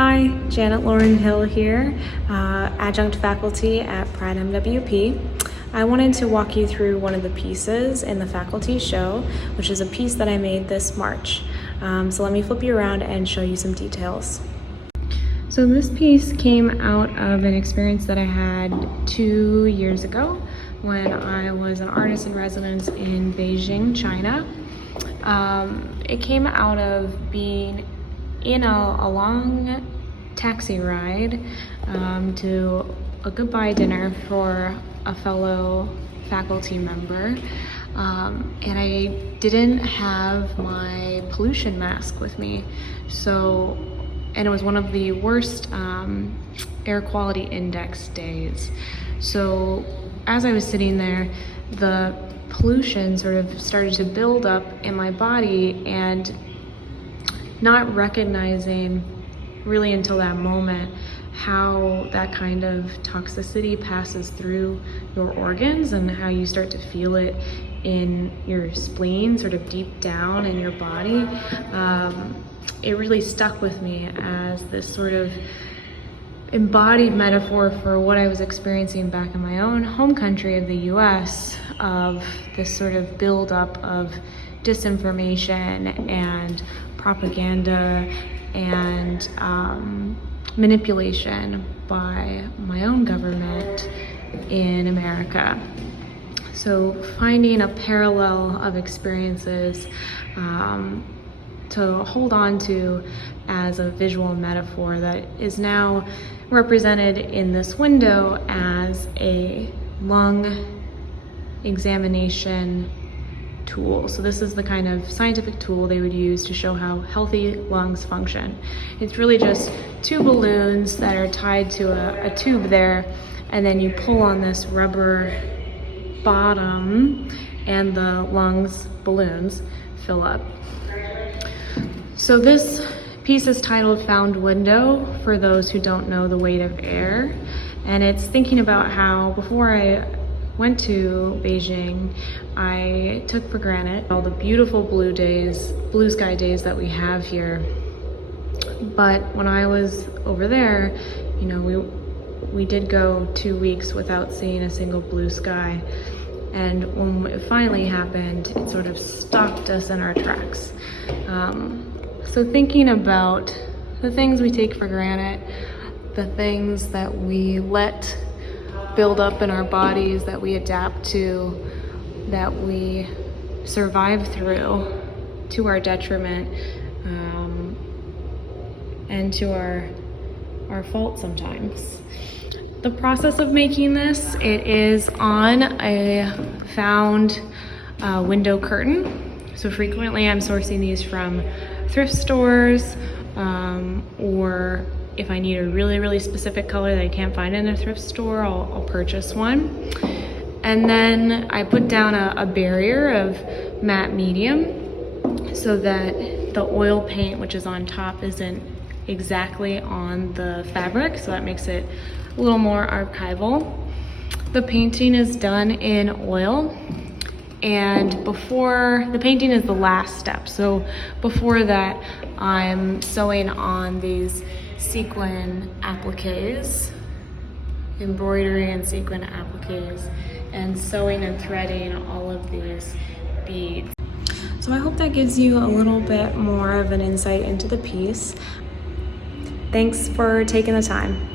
Hi, Janet Loren Hill here, Adjunct Faculty at PrattMWP. I wanted to walk you through one of the pieces in the Faculty Show, which is a piece that I made this March. So let me flip you around and show you some details. So this piece came out of an experience that I had 2 years ago when I was an artist in residence in Beijing, China. It came out of being in a long taxi ride to a goodbye dinner for a fellow faculty member, and I didn't have my pollution mask with me, and it was one of the worst air quality index days. So as I was sitting there, the pollution sort of started to build up in my body, and not recognizing really until that moment how that kind of toxicity passes through your organs and how you start to feel it in your spleen, sort of deep down in your body. It really stuck with me as this sort of embodied metaphor for what I was experiencing back in my own home country of the US, of this sort of buildup of disinformation and propaganda and manipulation by my own government in America. So finding a parallel of experiences to hold on to as a visual metaphor that is now represented in this window as a lung examination tool. So this is the kind of scientific tool they would use to show how healthy lungs function. It's really just 2 balloons that are tied to a tube there, and then you pull on this rubber bottom and the balloons fill up. So this piece is titled Found Window, for those who don't know the weight of air, and it's thinking about how before I went to Beijing, I took for granted all the beautiful blue sky days that we have here. But when I was over there, you know, we did go 2 weeks without seeing a single blue sky. And when it finally happened, it sort of stopped us in our tracks. So thinking about the things we take for granted, the things that we let build up in our bodies, that we adapt to, that we survive through to our detriment, and to our fault sometimes. The process of making this, it is on a found window curtain. So frequently I'm sourcing these from thrift stores, or if I need a really, really specific color that I can't find in a thrift store, I'll purchase one. And then I put down a barrier of matte medium so that the oil paint, which is on top, isn't exactly on the fabric, so that makes it a little more archival. The painting is done in oil, and the painting is the last step. So before that, I'm sewing on these sequin appliques, embroidery and sequin appliques, and sewing and threading all of these beads. So I hope that gives you a little bit more of an insight into the piece. Thanks for taking the time.